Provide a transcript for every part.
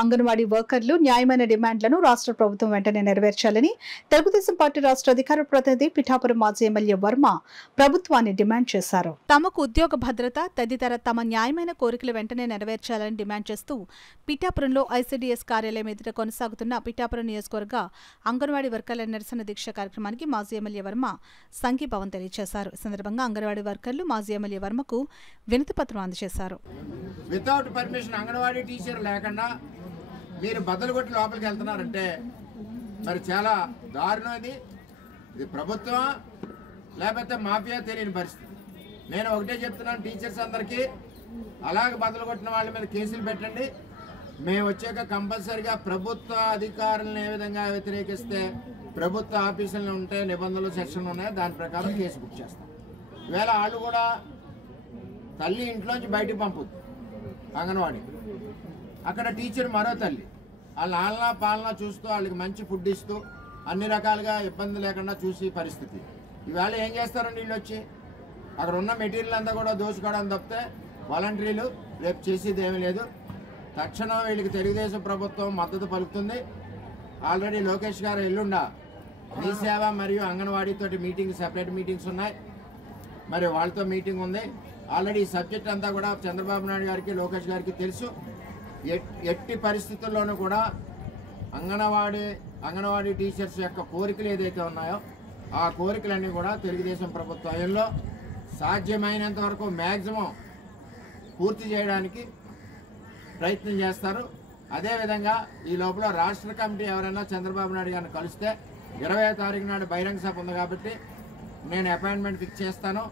అంగన్వాడీ వర్కర్లు న్యాయమైన డిమాండ్లను రాష్ట్ర ప్రభుత్వం వెంటనే నెరవేర్చాలని తెలుగుదేశం పార్టీ రాష్ట్ర అధికార ప్రతినిధి పిఠాపురం మాజీ ఎమ్మెల్యే వర్మ ప్రభుత్వాన్ని డిమాండ్ చేశారు. తమకు ఉద్యోగ భద్రత తదితర తమ న్యాయమైన కోరికలు వెంటనే నెరవేర్చాలని డిమాండ్ చేస్తూ పిఠాపురంలో ఐసీడీఎస్ కార్యాలయం ఎదుట కొనసాగుతున్న పిఠాపురం నియోజకవర్గ అంగన్వాడీ వర్కర్ల నిరసన దీక్ష కార్యక్రమానికి మాజీ ఎమ్మెల్యే వర్మ సంఘీభావం తెలియజేశారు. ఈ సందర్భంగా అంగన్వాడీ వర్కర్లు మాజీ ఎమ్మెల్యే వర్మకు వినతిపత్రం అందజేశారు. వితౌట్ పర్మిషన్ అంగన్వాడీ టీచర్ లేకుండా మీరు బద్దలు కొట్టి లోపలికి వెళ్తున్నారంటే మరి చాలా దారుణం. ఇది ప్రభుత్వం లేకపోతే మాఫియా తెలియని పరిస్థితి. నేను ఒకటే చెప్తున్నాను, టీచర్స్ అందరికీ అలాగే బద్దలు కొట్టిన వాళ్ళ మీద కేసులు పెట్టండి. మేము వచ్చాక కంపల్సరిగా ప్రభుత్వ అధికారులను ఏ విధంగా వ్యతిరేకిస్తే ప్రభుత్వ ఆఫీసులు ఉంటే నిబంధనలు సెక్షన్లు ఉన్నాయి, దాని ప్రకారం కేసు బుక్ చేస్తాం. ఈవేళ వాళ్ళు కూడా తల్లి ఇంట్లోంచి బయటకు పంపుద్ది అంగన్వాడీ, అక్కడ టీచర్ మరో తల్లి వాళ్ళ ఆలనా పాలన చూస్తూ వాళ్ళకి మంచి ఫుడ్ ఇస్తూ అన్ని రకాలుగా ఇబ్బంది లేకుండా చూసి పరిస్థితి. ఈవేళ ఏం చేస్తారండి వీళ్ళు వచ్చి అక్కడ ఉన్న మెటీరియల్ అంతా కూడా దోచుకోవడం తప్పితే వాలంటీర్లు రేపు చేసేది ఏమీ లేదు. తక్షణం వీళ్ళకి తెలుగుదేశం ప్రభుత్వం మద్దతు పలుకుతుంది. ఆల్రెడీ లోకేష్ గారు ఎల్లుండా మీ సేవ మరియు అంగన్వాడీతోటి సెపరేట్ మీటింగ్స్ ఉన్నాయి, మరి వాళ్ళతో మీటింగ్ ఉంది. ఆల్రెడీ ఈ సబ్జెక్ట్ అంతా కూడా చంద్రబాబు నాయుడు గారికి లోకేష్ గారికి తెలుసు. ఎట్టి పరిస్థితుల్లోనూ కూడా అంగన్వాడీ టీచర్స్ యొక్క కోరికలు ఏదైతే ఉన్నాయో ఆ కోరికలన్నీ కూడా తెలుగుదేశం ప్రభుత్వంలో సాధ్యమైనంత వరకు మ్యాక్సిమం పూర్తి చేయడానికి ప్రయత్నం చేస్తారు. అదేవిధంగా ఈ లోపల రాష్ట్ర కమిటీ ఎవరైనా చంద్రబాబు నాయుడు గారిని కలిస్తే 20వ తారీఖు నాడు బహిరంగ సభ ఉంది కాబట్టి నేను అపాయింట్మెంట్ ఫిక్స్ చేస్తాను.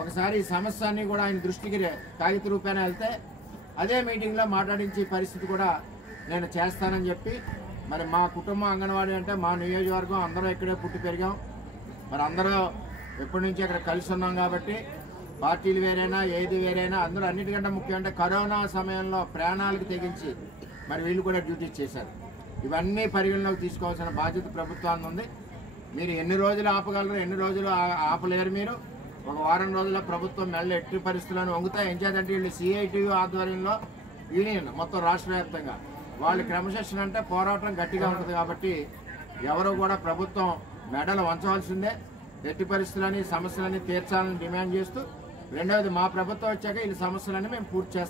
ఒకసారి ఈ సమస్య అన్ని కూడా ఆయన దృష్టికి కాగిత రూపాయన వెళ్తే అదే మీటింగ్లో మాట్లాడించే పరిస్థితి కూడా నేను చేస్తానని చెప్పి, మరి మా కుటుంబం అంగన్వాడీ అంటే మా నియోజకవర్గం అందరూ ఇక్కడే పుట్టి పెరిగాం, మరి అందరూ ఎప్పటి నుంచి అక్కడ కలిసి ఉన్నాం కాబట్టి పార్టీలు వేరైనా ఏది వేరైనా అందరూ అన్నిటికంటే ముఖ్యం అంటే కరోనా సమయంలో ప్రాణాలకు తెగించి మరి వీళ్ళు కూడా డ్యూటీ చేశారు. ఇవన్నీ పరిగణలోకి తీసుకోవాల్సిన బాధ్యత ప్రభుత్వానికి ఉంది. మీరు ఎన్ని రోజులు ఆపగలరు, ఎన్ని రోజులు ఆపలేరు. మీరు ఒక వారం రోజుల ప్రభుత్వం మెల్ల ఎట్టి పరిస్థితులను వంగుతాయి. ఏం చేద్దంటే వీళ్ళు సిఐటియు ఆధ్వర్యంలో యూనియన్ మొత్తం రాష్ట్ర వ్యాప్తంగా వాళ్ళు క్రమశిక్షణ అంటే పోరాటం గట్టిగా ఉంటుంది కాబట్టి ఎవరు కూడా ప్రభుత్వం మెడలు వంచవలసిందే. ఎట్టి పరిస్థితులని సమస్యలన్నీ తీర్చాలని డిమాండ్ చేస్తూ, రెండవది మా ప్రభుత్వం వచ్చాక ఈ సమస్యలన్నీ మేము పూర్తి చేస్తాం.